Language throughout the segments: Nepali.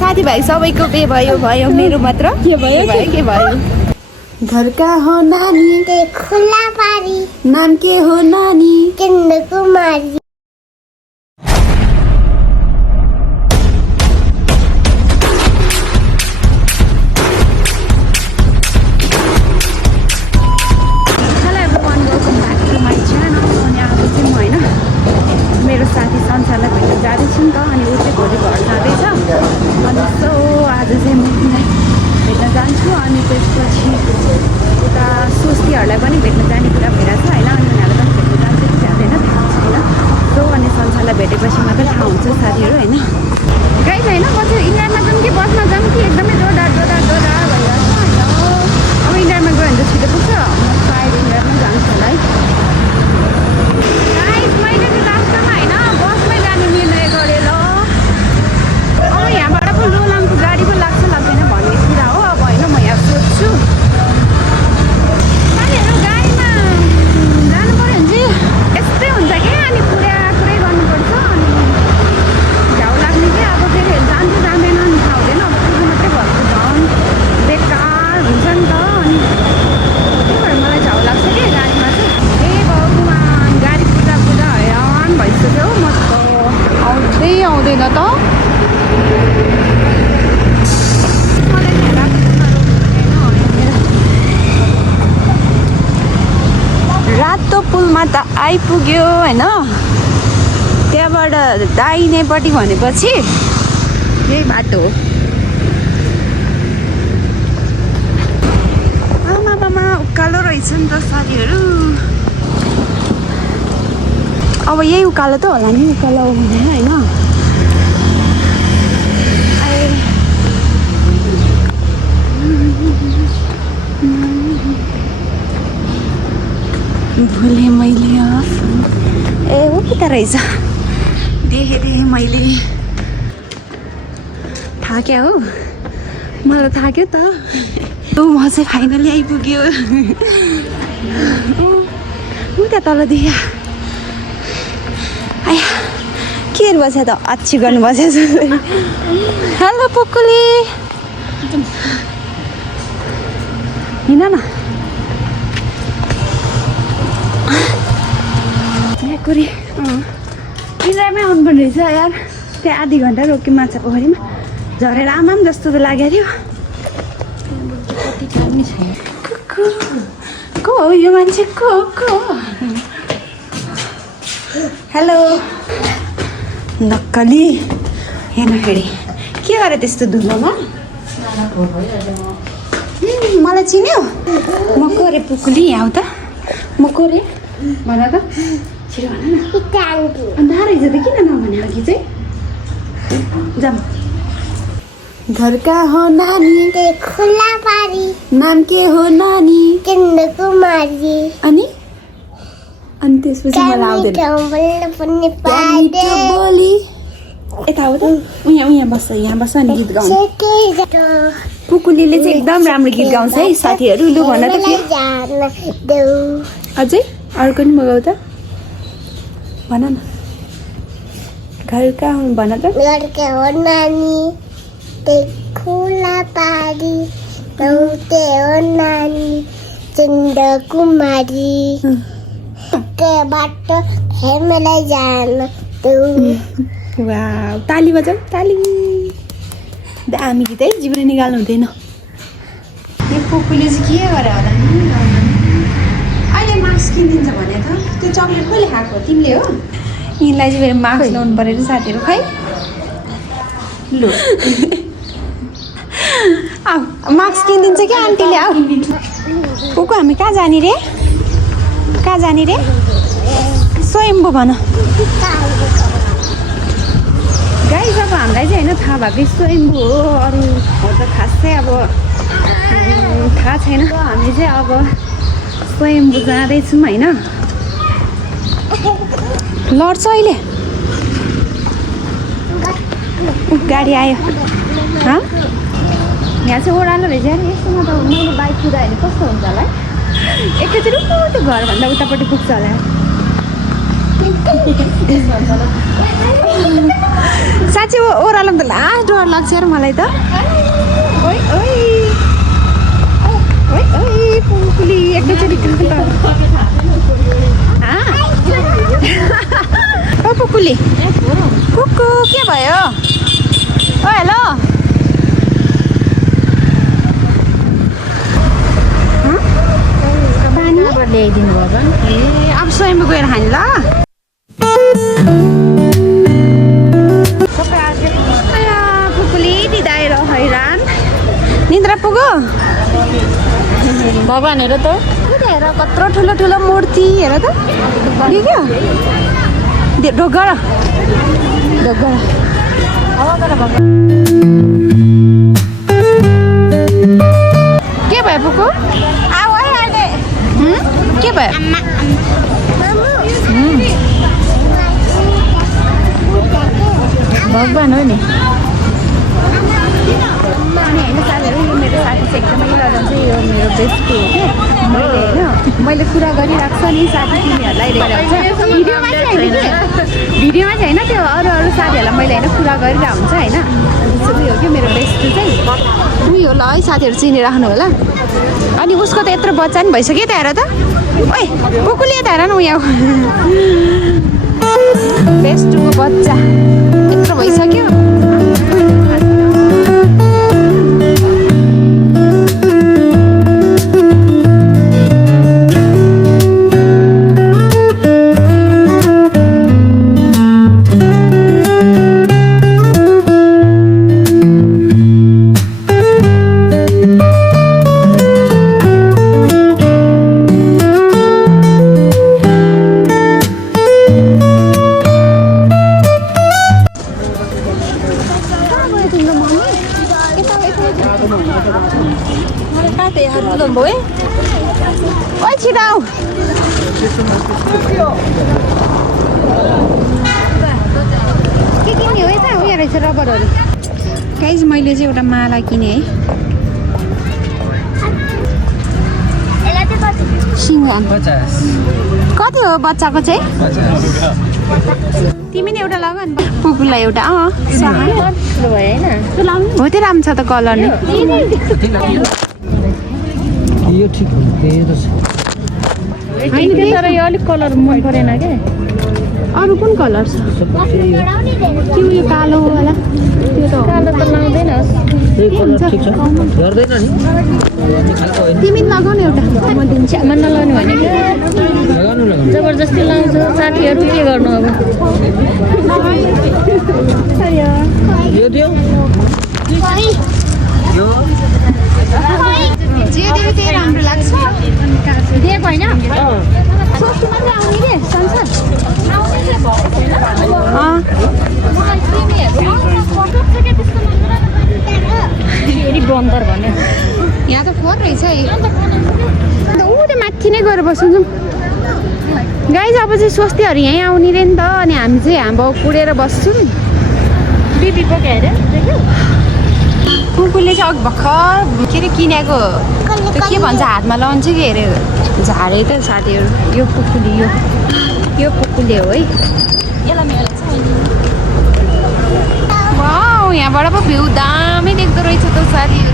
साथीभाइ सबैको बे भयो मेरो मात्र के भयो घरका हो नानी के खुला पारी नाम के हो नानी कन्याकुमारी मेरो साथी संसारलाई भेट्न जाँदैछु नि त अनि ऊ चाहिँ भोलि घर जाँदैछ अनि सो आज चाहिँ म तिमीलाई भेट्न जान्छु अनि त्यसपछि उता सुस्तीहरूलाई पनि भेट्न जाने कुरा भइरहेको छ होइन अनि उनीहरूलाई पनि भेट्न जान्छ कि जाँदैन थाहा छैन सो अनि संसारलाई भेटेपछि मात्रै थाहा हुन्छ साथीहरू होइन गाइस होइन म चाहिँ इन्डियामा जाऊँ कि बसमा जाऊँ कि एकदमै जोरदार भइरहेको छ होइन अब इन्डियामा गयो भने त छिटो पुग्छ म सायद इन्डियामा जान्छु होला है गाइस मैले चाहिँ रास्तामा होइन बसमै जाने निर्णय गरेँ ल अब यहाँबाट पो लोलाङको गाडी पो लाग्छ लाग्दैन भन्ने कुरा हो अब होइन म यहाँ सोध्छु साथीहरू गाडीमा जानु पऱ्यो भने चाहिँ यस्तै हुन्छ क्या अनि पुरै गर्नुपर्छ अनि झ्याउ लाग्ने कि अब फेरि जान्छ जाँदैन नि थाहा हुँदैन अब पुग्नु मात्रै भएको झन् बेकार हुन्छ नि त अनि त्यही भएर मलाई झ्याउ लाग्छ कि गाडीमा चाहिँ ए भगवान् गाडी कुदा हैरान भइसक्यो म त आउँदैन त रातो पुलमा त आइपुग्यो होइन त्यहाँबाट दाहिनेपट्टि भनेपछि यही बाटो हो आमाबामा उकालो रहेछ नि त साथीहरू अब यही उकालो त होला नि उकालो हुँदैन होइन भुले मैले ए हो कि त रहेछ देखेँ मैले थाक्यो हो मलाई थाक्यो त म चाहिँ फाइनली आइपुग्यो उता तल देखा आया के बस्यो त अच्छी गर्नु बसेको हेलो पुकुली हिँड न कुरी इन्डियामै आउनुपर्ने रहेछ यार त्यहाँ आधी घन्टा रोक्यो माछा पोखरीमा झरेर आमाम जस्तो त लागेको थियो कति काम नि छैन को हो यो मान्छे को हेलो नक्कली हेर्न फेरि के गरे त्यस्तो धुलोमा मलाई चिन्यो म को रे पुकुली यहाँ त म को रे भन त छिटो भन न अन्त रहेछ त किन नभने अघि चाहिँ जाम घरका हो नानी के खुला पारी नाम के हो नानी कन्याकुमारी अनि त्यसपछि मलाई आउँदैन बोली यता हो त यहाँ बस्छ अनि गीत गाउँछ कुकुलीले चाहिँ एकदम राम्रो गीत गाउँछ है साथीहरू लु भन त अझै अर्को नि मगाउ त भन न घरका हुन् भन त घरका हो नानी ते खुला पारी तौते हो नानी कन्याकुमारी के बाटो हेमेलाई जान तू वाउ ताली बजाऊ ताली दामी गीत है जिब्रो निकाल्नु हुँदैन यो कुकुरले चाहिँ के गरे होला नि अहिले मास्क किनिदिन्छ भने त त्यो चक्लेट कसले खाएको तिमीले हो यिनलाई चाहिँ फेरि मास्क ल्याउनु पऱ्यो नि साथीहरू खै लु आऊ मास्क किनिदिन्छ कि आन्टीले आऊ कुकु हामी कहाँ जाने रे स्वयम्भू भन गाइस अब हामीलाई चाहिँ होइन थाहा भएको स्वयम्भू हो अरू त खासै अब थाहा छैन हामी चाहिँ अब स्वयम्भू जाँदैछौँ होइन लड्छ अहिले गाडी आयो यहाँ चाहिँ ओह्रालो रहेछ यार यस्तोमा त मैले बाइक कुदायो भने कस्तो हुन्छ होला है एकैचोटि त्यो घरभन्दा उतापट्टि पुग्छ होला चाहिँ ओह्रालो त लास्ट डर लाग्छ यार मलाई त ओइ ओइ ओइ ओइ पुकुली एकैचोटि ओ पुकुली कुकु के भयो ओ हेलो ल्याइदिनु भयो ए अब स्वयं गएर खाने ल पुकुली दिदा आएर हैरान निन्द्रा पुग्यो भगवान हेर त हेर कत्रो ठुलो ठुलो मूर्ति हेर त देख्यो ढोगर के भयो पुकु के भयो भगवान हो नि अनि होइन साथीहरू यो मेरो साथी चाहिँ एकदमै लजाउँ चाहिँ यो मेरो बेस्ट हो क्या मैले होइन मैले कुरा गरिरहेको छ नि साथी तिमीहरूलाई भिडियोमा चाहिँ होइन त्यो अरू साथीहरूलाई मैले होइन कुरा गरिरहेको हुन्छ होइन उयो हो कि मेरो बेस्ट चाहिँ उयो होला है साथीहरू चिनिराख्नु होला अनि उसको त यत्रो बच्चा नि भइसक्यो त हेर त ओइ कुकुले त हेर न उयो बेस्टको बच्चा यत्रो भइसक्यो ओइ छिटो आऊ के किन्ने हो यता उयो रहेछ रबरहरू गाइज मैले चाहिँ एउटा माला किने है सिङ्गान कति हो बच्चाको चाहिँ तिमी नि एउटा लगा नि पुकुलाई एउटा हो त्यो राम्रो छ त कलर नि यो ठिक तर यो अलिक कलर मन परेन क्या अरू कुन कलर छ त्यो उयो कालोवाला त्यो त कालो त लाउँदैन तिमी लगाउनु एउटा म दिन्छु मन नलाउने भने क्या जबरजस्ती लाउँछ साथीहरू के गर्नु अब जे दियो त्यही राम्रो लाग्छ दिएको होइन सस्तो मात्रै आउने रे संसार फेरि बन्दर भन्यो यहाँ त फोहोर रहेछ है अन्त ऊ त माथि नै गएर बस्नु जाउँ गाइज अब चाहिँ स्वस्तीहरू यहीँ आउने रे नि त अनि हामी चाहिँ हाम्रो कुरेर बस्छौँ बिपी पकायो अरे देख्यौ कुकुरले चाहिँ अघि भर्खर के अरे किनेको त्यो के भन्छ हातमा लाउँछ कि अरे झाडे त साथीहरू यो कुकुली यो कुकुले हो है वाउ यहाँबाट पो भ्यू दामी देख्दो रहेछ त साथीहरू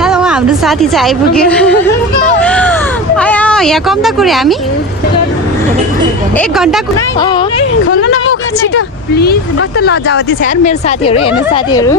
हेलो हाम्रो साथी चाहिँ आइपुग्यो यहाँ कम त कुरे हामी 1 घन्टा खोल्नु न मुख छिटो प्लिज कस्तो लजावती छ यार मेरो साथीहरू हेर्नु साथीहरू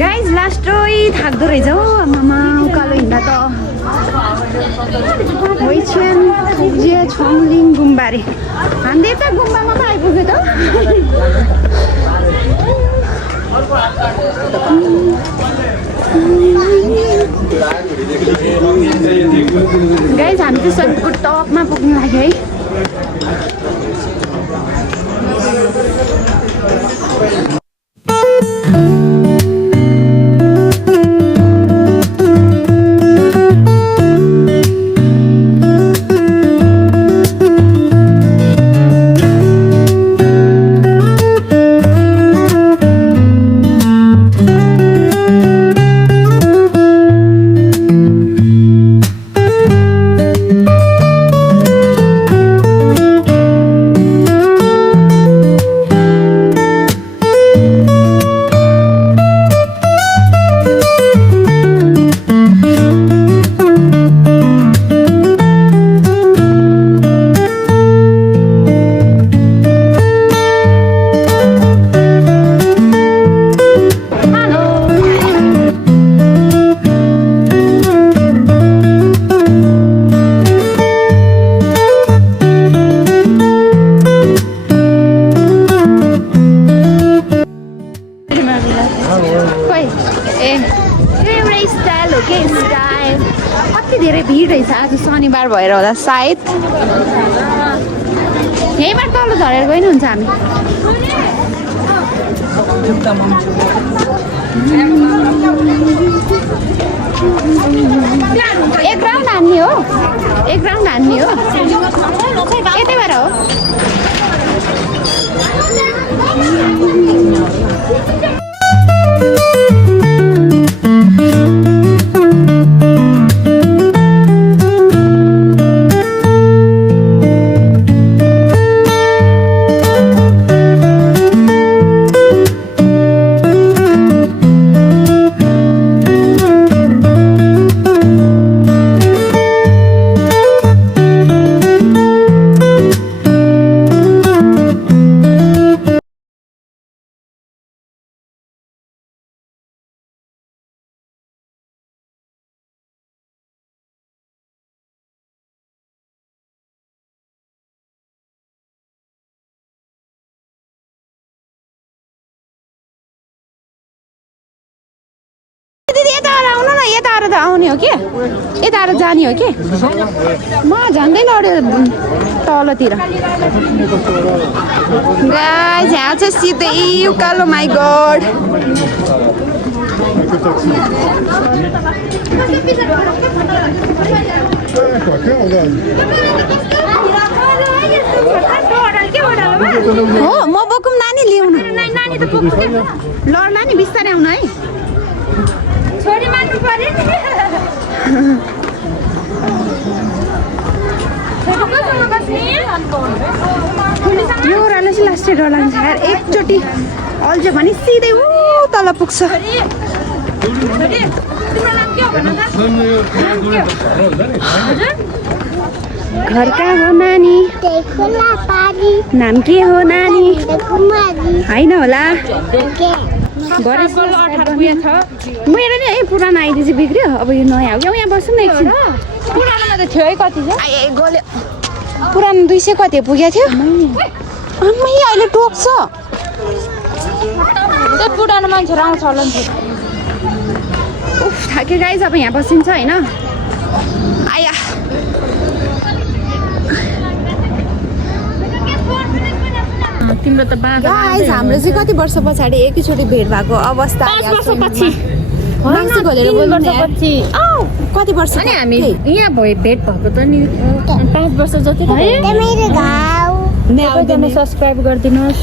गाइज लास्टै थाक्दो रहेछ हौ आमामा उकालो हिँड्दा त होइछ्यान जे छङलिङ गुम्बारे हामी त गुम्बामा पो आइपुग्यो त गाइज हामी चाहिँ सबको टपमा पुग्नु लाग्यो है खोइ ए यो एउटा स्टाइल हो कि स्टाइल कति धेरै भिड रहेछ आज शनिबार भएर होला सायद यहीँबाट तल झरेर गइ हुन्छ हामी एक राउन्ड हान्ने हो यतैबाट हो यता आएर त आउने हो कि यता आएर जाने हो कि म झन्डै लड्यो तलतिर गाइस यहाँ चाहिँ सिधै उकालो माई गड हो म बोकुम नानी ल्याउनु ल नानी बिस्तारै आउनु है छोरी मान्नु पर्यो नि यो ओह्रालो चाहिँ लास्टै डर लाग्छ यार एकचोटि अल्झ्यो भने सिधै ऊ तल पुग्छ घर कहाँ हो नानी नाम के हो नानी होइन होला मेरो नि है पुरानो आइडी चाहिँ बिग्रियो अब यो नयाँ हो क्या यहाँ बस्नु न एकछिन पुरानोमा त थियो है कति चाहिँ गल्यो पुरानो 200 कति पुगेको थियो आम्मै अहिले टोक्छ त्यो पुरानो मान्छेहरू आउँछ होला नि उफ थाक्यो गाइज अब यहाँ बसिन्छ होइन आया तिम्रो त बाबा गाइज हाम्रो चाहिँ कति वर्ष पछाडि एकैचोटि भेट भएको अवस्था कति वर्ष अनि हामी यहाँ भयो भेट भएको त नि 5 वर्ष जति सबैजना सब्सक्राइब गरिदिनुहोस्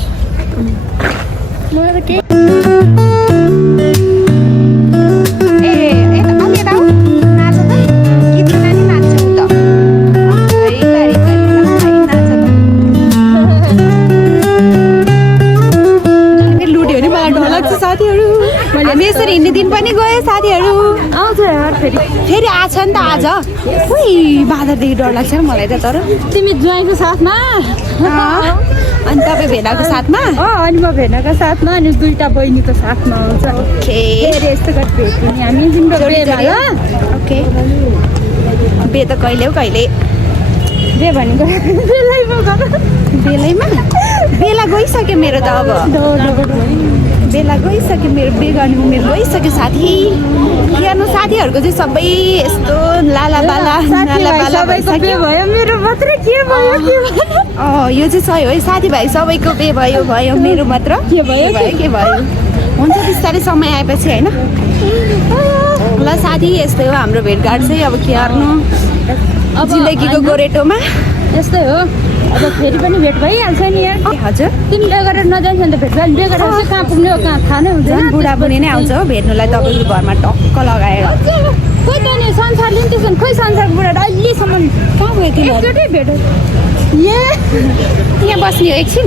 हामी यसरी हिँड्ने दिन पनि गयो साथीहरू आउँछ फेरि आछ नि त आज खोइ बाँदरदेखि डर लाग्छ मलाई त तर तिमी ज्वाइँको साथमा अनि तपाईँ भेनाको साथमा अनि म भेनाको साथमा अनि दुईटा बहिनीको साथमा आउँछ ओके यस्तो गरी भेट हुने हामी ओके बे त कहिले हो कहिले बे भनेको बेलैमा बेला गइसक्यो मेरो त अब बेला गइसक्यो मेरो बे गर्ने उमेर गइसक्यो साथी हेर्नु साथीहरूको चाहिँ सबै यस्तो लाला बाला भयो मेरो मात्रै के भयो यो चाहिँ सही हो है साथीभाइ सबैको बे भयो मेरो मात्र के भयो हुन्छ बिस्तारै समय आएपछि होइन ल साथी यस्तै हो हाम्रो भेटघाट चाहिँ अब के गर्नु अब जिन्दगीको गोरेटोमा यस्तै हो अब फेरि पनि भेट भइहाल्छ नि यार हजुर तिमी बे गरेर नजान्छ नि त भेट भयो बे गरेर चाहिँ कहाँ पुग्ने हो कहाँ थाहा नै हुँदैन बुढाबुढी नै आउँछ हो भेट्नुलाई तपाईँको घरमा टक्क लगाएर खोइ त नि संसारले नि त्यसो खोइ संसारको बुढा अहिलेसम्म कहाँ गयो तिमीचोटि भेट यहाँ बस्ने हो एकछिन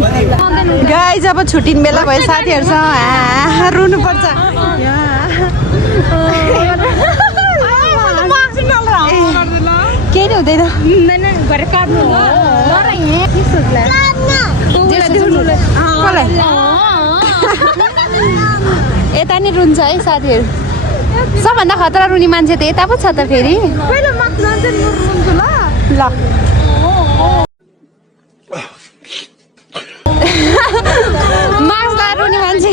गाइज अब छुट्टिने बेला भयो साथीहरूसँग रुनुपर्छ केही नै हुँदैन यता नि रुन्छ है साथीहरू सबभन्दा खतरा रुने मान्छे त यता पो छ त फेरि ल मास्क लाएर रुने मान्छे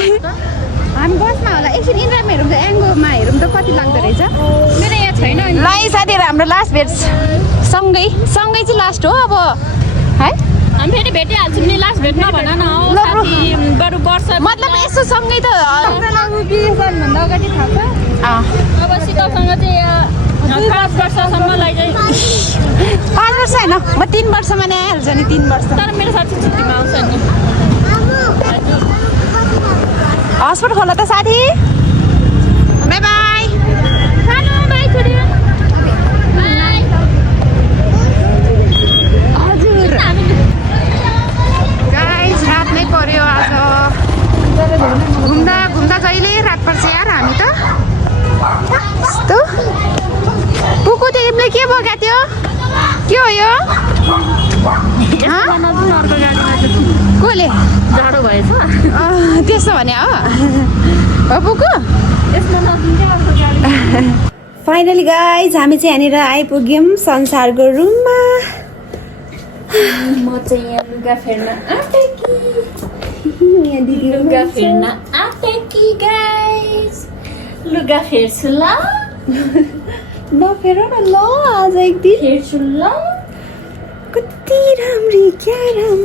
हामी बसमा होला एकछिन इन्ड्रामा हेरौँ त एङ्गोमा हेरौँ त कति लाग्दो रहेछ मेरो यहाँ छैन नि ल है साथीहरू हाम्रो लास्ट भेट सँगै चाहिँ लास्ट हो अब है हामी फेरि भेटिहाल्छौँ नि लास्ट भेट नभन न हो ल ब्रो। साथी बरु वर्ष मतलब यसो सँगै त भन्दा अगाडि थाहा छ अब शीतलसँग चाहिँ 5 वर्षसम्मलाई चाहिँ 5 वर्ष होइन म 3 वर्षमा नै आइहाल्छ नि 3 वर्ष तर मेरो साथी छुट्टीमा आउँछ नि हस्पिटल खोला त साथी बाई बाई हेलो बाई छोरी बाई हजुर गाइस रात नै पर्यो आज घुम्दा घुम्दा जहिले रात पर्छ यार हामी त यस्तो पुकु तिमीले के बोकेको थियो के हो यो अर्को गाडीमा कसले जाडो भएछ त्यस्तो भने हो पुकु यसमा नदिन्छ अर्को गाडी फाइनली गाइज हामी चाहिँ यहाँनिर आइपुग्यौँ संसारको रुममा म चाहिँ यहाँ लुगा फेर्न आँटेकी यहाँ दिदी लुगा फेर्न आँटेकी गाइस लुगा फेर्छु ल नफेर न ल आज एक दिन फेर्छु ल कति राम्री क्या राम